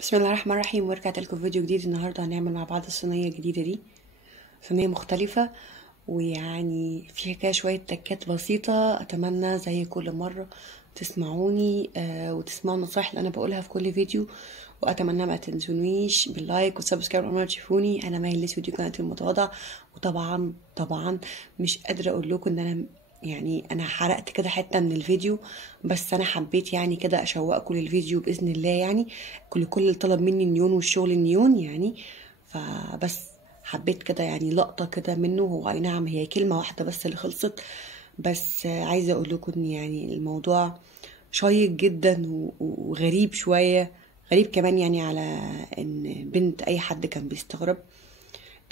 بسم الله الرحمن الرحيم، ورجعت لكم فيديو جديد. النهارده هنعمل مع بعض الصينيه الجديده دي، صينيه مختلفه ويعني فيها كده شويه تكات بسيطه. اتمنى زي كل مره تسمعوني وتسمعوا النصائح اللي انا بقولها في كل فيديو، واتمنى ما تنسونيش باللايك والسبسكرايب لما تشوفوني. انا ماهي فيديو قناه المتواضع، وطبعا مش قادره اقول لكم ان انا حرقت كده حته من الفيديو، بس انا حبيت يعني كده اشوقكم للفيديو باذن الله. يعني كل اللي طلب مني النيون والشغل النيون يعني، فبس حبيت كده يعني لقطه كده منه. هو اي نعم هي كلمه واحده بس اللي خلصت، بس عايزه اقول لكم ان يعني الموضوع شيق جدا وغريب شويه، غريب كمان يعني على ان بنت اي حد كان بيستغرب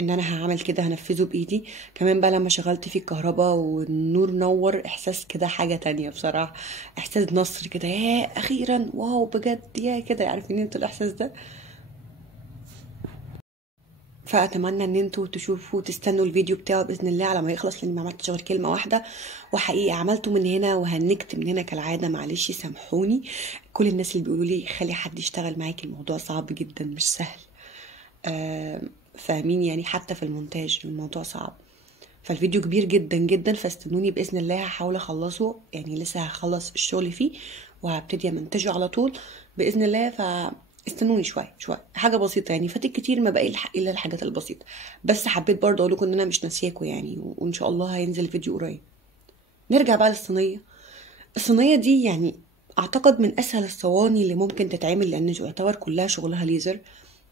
ان انا هعمل كده، هنفذه بايدي. كمان بقى لما شغلت فيه الكهرباء والنور نور، احساس كده حاجة تانية بصراحة، احساس نصر كده، يا اخيرا واو بجد يا كده. عارفين انتوا الاحساس ده؟ فاتمنى ان انتوا تشوفوا تستنوا الفيديو بتاعه باذن الله على ما يخلص، لاني ما عملتش غير كلمه واحده، وحقيقي عملته من هنا وهنكت من هنا كالعاده. معلش سامحوني كل الناس اللي بيقولوا لي خلي حد يشتغل معاكي، الموضوع صعب جدا مش سهل. آه فاهمين يعني، حتى في المونتاج الموضوع صعب. فالفيديو كبير جدا جدا، فاستنوني باذن الله. هحاول اخلصه يعني، لسه هخلص الشغل فيه وهبتدي امنتجه على طول باذن الله. فاستنوني شويه حاجه بسيطه يعني، فاتك كتير ما بقى الا الحاجات البسيطه. بس حبيت برضه اقول لكم ان انا مش ناسياكم يعني، وان شاء الله هينزل فيديو قريب. نرجع بقى للصينيه. الصينيه دي يعني اعتقد من اسهل الصواني اللي ممكن تتعمل، لان يعتبر كلها شغلها ليزر.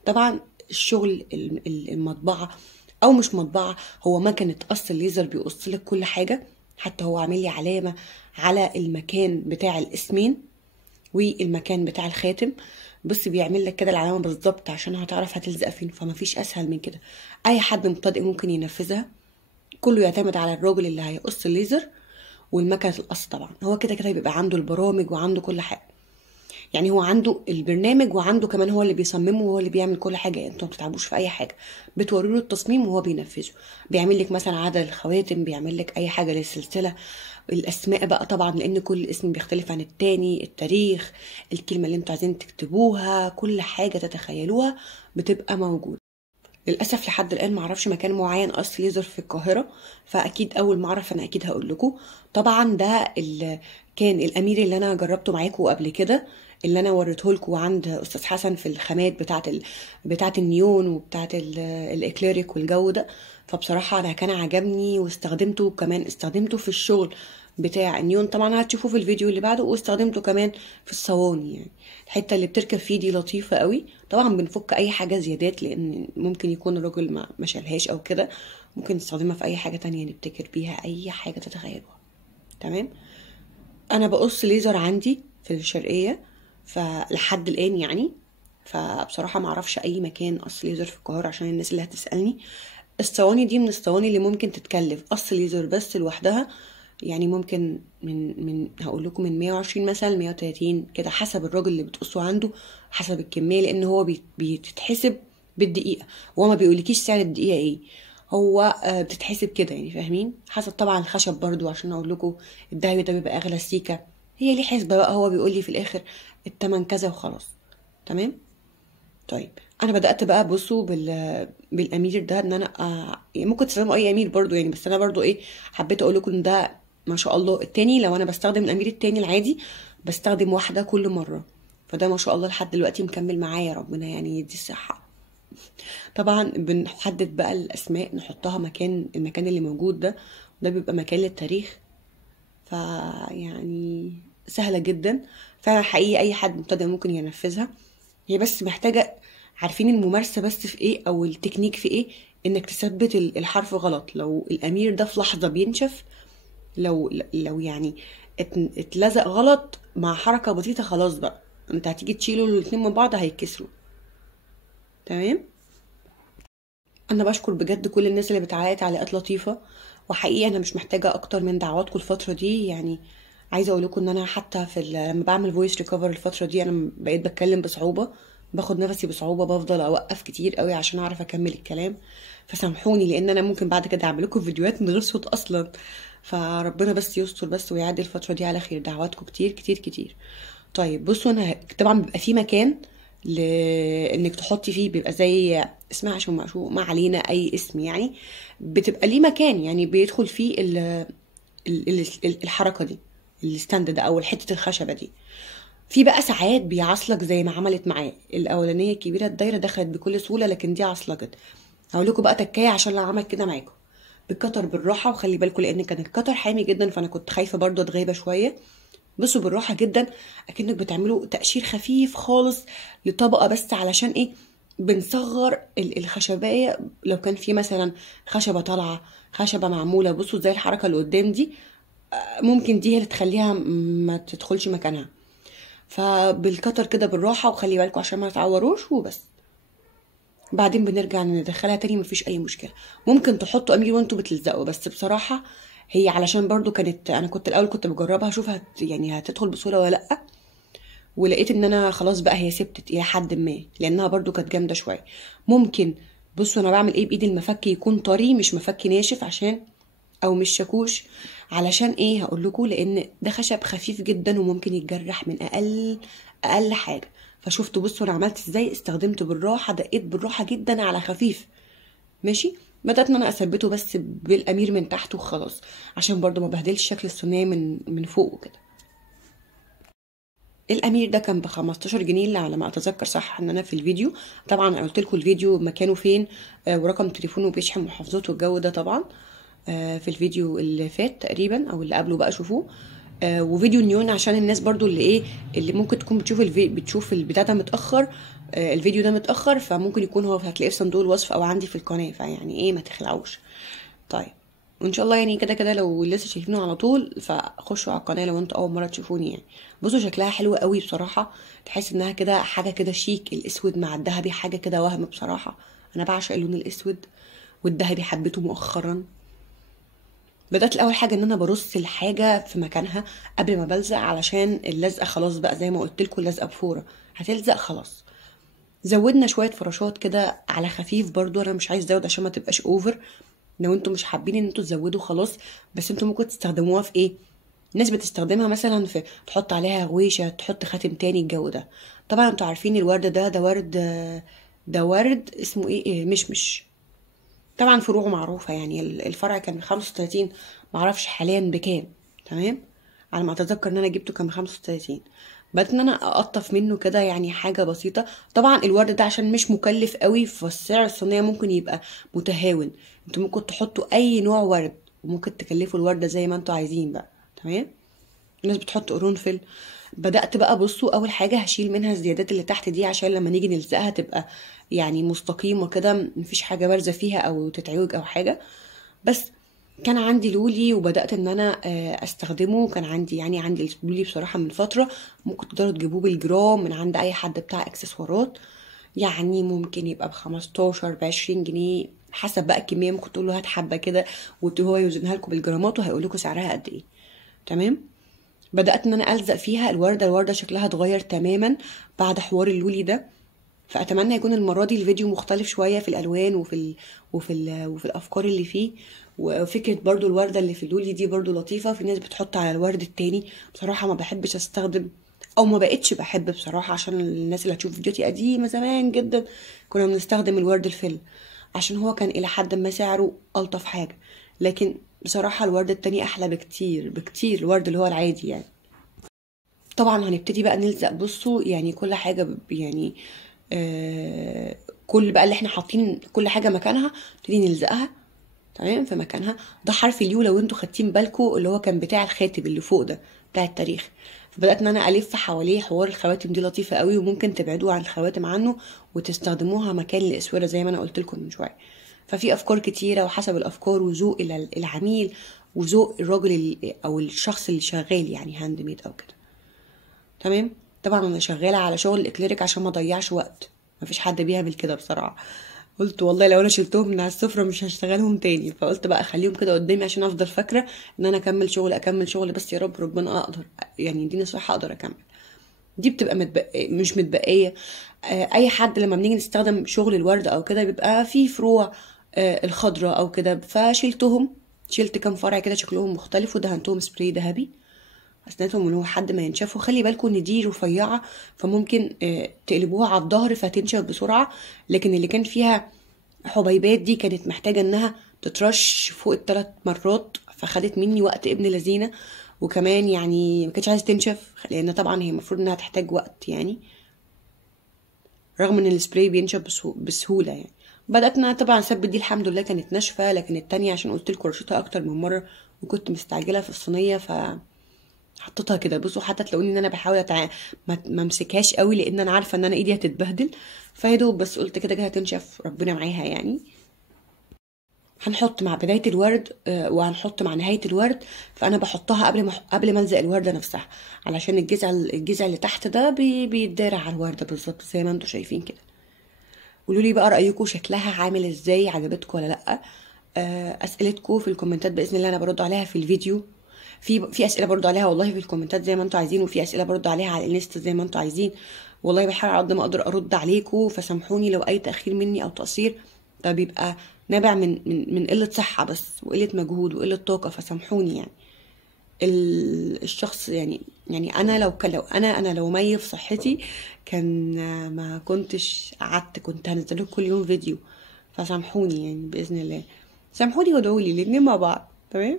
طبعا الشغل المطبعه او مش مطبعه، هو مكنه قص الليزر بيقص لك كل حاجه. حتى هو عامل لي علامه على المكان بتاع الاسمين والمكان بتاع الخاتم. بص بيعمل لك كده العلامه بالظبط عشان هتعرف هتلزق فين. فما فيش اسهل من كده، اي حد مبتدئ ممكن ينفذها. كله يعتمد على الراجل اللي هيقص الليزر والمكنه القص. طبعا هو كده كده بيبقى عنده البرامج وعنده كل حاجه، يعني هو عنده البرنامج وعنده كمان هو اللي بيصممه وهو اللي بيعمل كل حاجه. انتوا ما بتتعبوش في اي حاجه، بتوروا له التصميم وهو بينفذه. بيعمل لك مثلا عدد الخواتم، بيعمل لك اي حاجه للسلسله. الاسماء بقى طبعا لان كل اسم بيختلف عن التاني، التاريخ، الكلمه اللي انتوا عايزين تكتبوها، كل حاجه تتخيلوها بتبقى موجوده. للاسف لحد الان ما اعرفش مكان معين قص ليزر في القاهره، فاكيد اول ما اعرف انا اكيد هقول لكم. طبعا ده كان الامير اللي انا جربته معاكم قبل كده، اللي انا وريته لكم عند استاذ حسن في الخامات بتاعه النيون وبتاعه الاكليريك والجو ده. فبصراحه انا كان عجبني واستخدمته، كمان استخدمته في الشغل بتاع النيون. طبعا هتشوفوه في الفيديو اللي بعده. واستخدمته كمان في الصواني، يعني الحته اللي بتركب فيه دي لطيفه قوي. طبعا بنفك اي حاجه زيادات، لان ممكن يكون الراجل ما شالهاش او كده. ممكن نستخدمها في اي حاجه تانية نبتكر بيها اي حاجه تتخيلوها. تمام. انا بقص ليزر عندي في الشرقيه فلحد الان يعني. فبصراحه ما اعرفش اي مكان قص ليزر في القاهره، عشان الناس اللي هتسالني. الصواني دي من الصواني اللي ممكن تتكلف قص ليزر بس لوحدها، يعني ممكن من هقول لكم من 120 مثلا 130 كده، حسب الراجل اللي بتقصه عنده، حسب الكميه. لان هو بتتحسب بالدقيقه، هو ما بيقولكيش سعر الدقيقه ايه، هو بتتحسب كده يعني، فاهمين؟ حسب طبعا الخشب برضو، عشان اقول لكم الدهب ده بيبقى اغلى سيكه. هي ليه حسبه بقى، هو بيقول لي في الاخر التمن كذا وخلاص. تمام. طيب انا بدات بقى بصوا بالامير ده، ان انا يعني ممكن تستخدموا اي امير برضو يعني، بس انا برضو ايه، حبيت اقول لكم ان ده ما شاء الله. التاني لو انا بستخدم الامير التاني العادي بستخدم واحده كل مره، فده ما شاء الله لحد دلوقتي مكمل معايا، ربنا يعني يدي الصحه. طبعا بنحدد بقى الاسماء نحطها مكان المكان اللي موجود ده، ده بيبقى مكان للتاريخ. فيعني سهله جدا فعلا حقيقي، اي حد مبتدئ ممكن ينفذها. هي بس محتاجه، عارفين الممارسه بس في ايه، او التكنيك في ايه، انك تثبت الحرف غلط. لو الامير ده في لحظه بينشف، لو يعني اتلزق غلط مع حركه بسيطه، خلاص بقى انت هتيجي تشيله الاتنين من بعض هيتكسروا. تمام. انا بشكر بجد كل الناس اللي بتعلق تعليقات لطيفه، وحقيقي انا مش محتاجه اكتر من دعواتكم الفتره دي يعني. عايزه اقول لكم ان انا حتى لما بعمل فويس ريكفر الفتره دي انا بقيت بتكلم بصعوبه، باخد نفسي بصعوبه، بفضل اوقف كتير قوي عشان اعرف اكمل الكلام. فسامحوني لان انا ممكن بعد كده اعمل لكم فيديوهات من غير صوت اصلا. فربنا بس يستر بس ويعدي الفتره دي على خير. دعواتكم كتير كتير كتير. طيب بصوا، انا طبعا بيبقى في مكان لانك تحطي فيه، بيبقى زي اسمها عشان ما علينا اي اسم يعني، بتبقى ليه مكان يعني بيدخل فيه الحركه دي، الستاند ده او حته الخشبه دي. في بقى ساعات بيعصلك زي ما عملت معاه الاولانيه الكبيره الدايره دخلت بكل سهوله، لكن دي عصلجت. هقول لكم بقى تكايه عشان لو عمل كده معاكم. بالكتر بالراحه، وخلي بالكم لان كان الكتر حامي جدا، فانا كنت خايفه برضو اتغيبه شويه. بصوا بالراحه جدا، اكنك بتعملوا تقشير خفيف خالص لطبقه، بس علشان ايه؟ بنصغر الخشبايه. لو كان في مثلا خشبه طالعه، خشبه معموله، بصوا زي الحركه اللي قدام دي، ممكن دي هي اللي تخليها ما تدخلش مكانها. فبالكتر كده بالراحه، وخلي بالكم عشان ما تعوروش وبس. بعدين بنرجع ندخلها تاني، مفيش اي مشكله. ممكن تحطوا امير وانتوا بتلزقوا، بس بصراحه هي علشان برضو كانت، انا كنت الاول كنت بجربها اشوف يعني هتدخل بسهوله ولا لا، ولقيت ان انا خلاص بقى هي سبتت الى حد ما، لانها برضو كانت جامده شويه. ممكن، بصوا انا بعمل ايه بايدي، المفك يكون طري مش مفك ناشف، عشان او مش شاكوش. علشان ايه؟ هقول لكم، لان ده خشب خفيف جدا وممكن يتجرح من اقل حاجه. فشفتوا بصوا انا عملت ازاي، استخدمت بالراحه، دقيت بالراحه جدا على خفيف. ماشي. بدات ان انا اثبته بس بالامير من تحت وخلاص، عشان برضو ما بهدلش شكل الصينيه من فوق وكده. الامير ده كان ب15 جنيه اللي على ما اتذكر صح ان انا في الفيديو. طبعا انا قلت لكم الفيديو مكانه فين، ورقم تليفونه بيشحن محافظته والجو ده طبعا، في الفيديو اللي فات تقريبا او اللي قبله بقى شوفوه. وفيديو نيون عشان الناس برضو اللي ايه، اللي ممكن تكون بتشوف البتاع ده متاخر، الفيديو ده متاخر، فممكن يكون هو هتلاقيه في صندوق الوصف او عندي في القناه، فيعني ايه ما تخلعوش. طيب، وان شاء الله يعني كده كده لو لسه شايفينه على طول فخشوا على القناه لو انتوا اول مره تشوفوني يعني. بصوا شكلها حلو قوي بصراحه، تحس انها كده حاجه كده شيك، الاسود مع الذهبي حاجه كده وهم بصراحه. انا بعشق اللون الاسود، والذهبي حبيته مؤخرا. بدات الاول حاجه ان انا برص الحاجه في مكانها قبل ما بلزق، علشان اللزقه خلاص بقى زي ما قلت لكم اللزقه بفوره هتلزق خلاص. زودنا شويه فراشات كده على خفيف برضو، انا مش عايز ازود عشان ما تبقاش اوفر. لو انتوا مش حابين ان انتوا تزودوا خلاص، بس انتوا ممكن تستخدموها في ايه؟ الناس بتستخدمها مثلا في تحط عليها غويشه، تحط خاتم تاني، الجو ده. طبعا انتوا عارفين الورد ده ورد، ده ورد اسمه ايه مشمش. طبعا فروعه معروفه يعني، الفرع كان ب35، معرفش حاليا بكام. تمام. على ما اتذكر ان انا جبته كان ب35. بدأت ان انا اقطف منه كده يعني حاجه بسيطه. طبعا الورد ده عشان مش مكلف قوي، فالسعر الصينيه ممكن يبقى متهاون. انتوا ممكن تحطوا اي نوع ورد، وممكن تكلفوا الورده زي ما انتوا عايزين بقى. تمام. الناس بتحط قرنفل. بدأت بقى، بصوا اول حاجه هشيل منها الزيادات اللي تحت دي، عشان لما نيجي نلزقها تبقى يعني مستقيمه كده، مفيش حاجه بارزه فيها او تتعوج او حاجه. بس كان عندي لولي وبدأت ان انا استخدمه. كان عندي يعني عندي لولي بصراحة من فترة، ممكن تقدروا تجيبوه بالجرام من عند اي حد بتاع اكسسوارات، يعني ممكن يبقى ب15 ب20 جنيه حسب بقى الكمية. ممكن تقولوا هات حبة كده وهو يوزنها لكم بالجرامات وهيقول لكم سعرها قد ايه. تمام. بدأت ان انا الزق فيها الوردة شكلها اتغير تماما بعد حوار اللولي ده. فاتمنى يكون المره دي الفيديو مختلف شويه في الالوان وفي الافكار اللي فيه. وفكره برضو الورده اللي في اللولي دي برضو لطيفه. في ناس بتحط على الورد التاني، بصراحه ما بحبش استخدم، او ما بقتش بحب بصراحه، عشان الناس اللي هتشوف فيديوهاتي قديمه زمان جدا كنا بنستخدم الورد الفل، عشان هو كان الى حد ما سعره الطف حاجه. لكن بصراحه الورد التاني احلى بكتير بكتير، الورد اللي هو العادي يعني. طبعا هنبتدي بقى نلزق. بصوا يعني كل حاجه يعني كل بقى اللي احنا حاطين كل حاجه مكانها نبتدي نلزقها تمام في مكانها. ده حرف اليو لو انتوا خدتين بالكم، اللي هو كان بتاع الخاتم اللي فوق ده بتاع التاريخ. فبدات ان انا الف حواليه. حوار الخواتم دي لطيفه قوي، وممكن تبعدوا عن الخواتم عنه وتستخدموها مكان الاسوره زي ما انا قلت لكم من شويه. ففي افكار كتيره، وحسب الافكار وذوق العميل وذوق الراجل او الشخص اللي شغال يعني هاند ميد او كده. تمام. طبعا انا شغاله على شغل الاكليريك عشان ما اضيعش وقت، مفيش حد بيعمل كده بصراحه. قلت والله لو انا شلتهم من على السفره مش هشتغلهم تاني، فقلت بقى اخليهم كده قدامي عشان افضل فاكره ان انا اكمل شغل بس يا رب ربنا اقدر يعني يديني صحه اقدر اكمل. دي بتبقى مش متبقيه. اي حد لما بنيجي نستخدم شغل الورد او كده بيبقى فيه فروع الخضراء او كده، فشلتهم. شلت كام فرع كده شكلهم مختلف ودهنتهم سبراي ذهبي اسنانهم اللي هو لحد ما ينشفوا. خلي بالكم ان دي رفيعه فممكن تقلبوها على الظهر فتنشف بسرعه، لكن اللي كان فيها حبيبات دي كانت محتاجه انها تترش فوق ال3 مرات، فخدت مني وقت ابن لذينه، وكمان يعني ما كانتش عايزه تنشف لان طبعا هي المفروض انها تحتاج وقت يعني، رغم ان السبراي بينشف بسهوله يعني. بدأتنا طبعا اثبت دي الحمد لله كانت ناشفه، لكن التانية عشان قلت لكم رشيتها اكتر من مره وكنت مستعجله في الصينيه حطيتها كده. بصوا حتى تلاقوني ان انا بحاول ما امسكهاش قوي لان انا عارفه ان انا ايدي هتتبهدل، فيا دوب بس قلت كده كده هتنشف ربنا معاها يعني. هنحط مع بدايه الورد وهنحط مع نهايه الورد، فانا بحطها قبل ما الزق الورده نفسها، علشان الجذع اللي تحت ده بيتدارع على الورده بالظبط زي ما انتم شايفين كده. قولوا لي بقى رايكم شكلها عامل ازاي، عجبتكم ولا لا؟ اسئلتكم في الكومنتات باذن الله انا برد عليها في الفيديو. في اسئله برضو عليها والله في الكومنتات زي ما انتوا عايزين، وفي اسئله برضو عليها على الانستا زي ما انتوا عايزين. والله بحاول على قد ما اقدر ارد عليكم، فسامحوني لو اي تاخير مني او تقصير ده بيبقى نابع من قله صحه بس وقله مجهود وقله طاقه، فسامحوني يعني. الشخص يعني انا لو مية في صحتي كان ما كنتش قعدت، كنت هنزل لكم كل يوم فيديو، فسامحوني يعني باذن الله. سامحوني وادعوا لي الاتنين مع بعض تمام.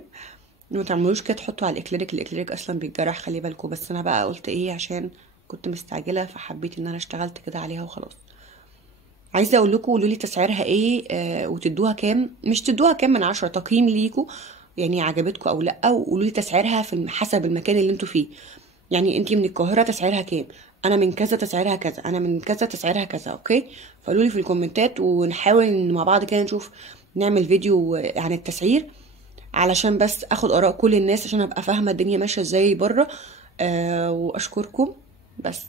ما تعملوش كده تحطوا على الاكليريك اصلا بيتجرح خلي بالكم، بس انا بقى قلت ايه عشان كنت مستعجله فحبيت ان انا اشتغلت كده عليها وخلاص. عايزه اقول لكم قولوا لي تسعيرها ايه وتدوها كام، مش تدوها كام من 10، تقييم ليكم يعني عجبتكم او لا، وقولوا لي تسعيرها في حسب المكان اللي انتوا فيه. يعني انتي من القاهره تسعيرها كام، انا من كذا تسعيرها كذا، انا من كذا تسعيرها كذا، اوكي؟ فقولوا لي في الكومنتات ونحاول ان مع بعض كده نشوف نعمل فيديو عن التسعير، علشان بس اخد اراء كل الناس عشان ابقى فاهمه الدنيا ماشيه ازاي بره. واشكركم بس.